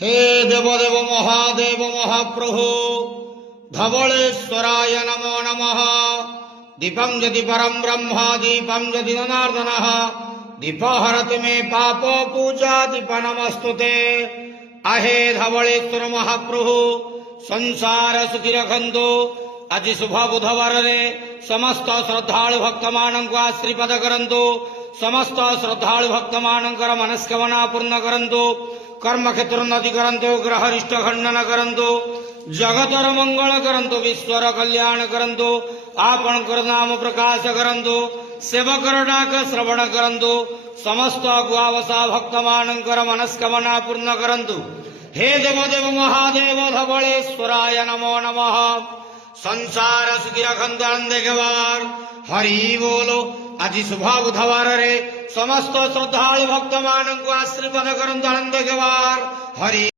हे देवदेव महादेव महाप्रभु धवलेश्वराय नमो नमः। दीपं यदि परं ब्रह्म दीपं यदि जनार्दनः दीपहरति मे पापो पूजा दीप नमस्तुते। आहे धवलेश्वर महाप्रभु संसार सुखी रखंतु। आज शुभ बुधवार रे समस्त श्रद्धालु भक्त मानक आशीर्वाद करंतु। समस्त श्रद्धालु भक्त मानकर मनस्कामना पूर्ण करंतु। कर्म क्षेत्र उन्नति करंतु। ग्रह रिष्ट खंडन करंतु। जगतर मंगल करंतु। विश्वर कल्याण करंतु। आपणकर नाम प्रकाश करंतु। सेवकर डाक श्रवण करंतु। समस्त गुआवसा भक्त मानकर मनस्कामना पूर्ण करंतु। हे देवदेव महादेव धवलेश्वराय नमो नमः। संसार सुखी रखंतु आनंद गवार। हरि बोलो। आज शुभ बुधवार रे समस्त श्रद्धालु भक्त मानक आशीर्वाद करंतु आनंद गवार। हरि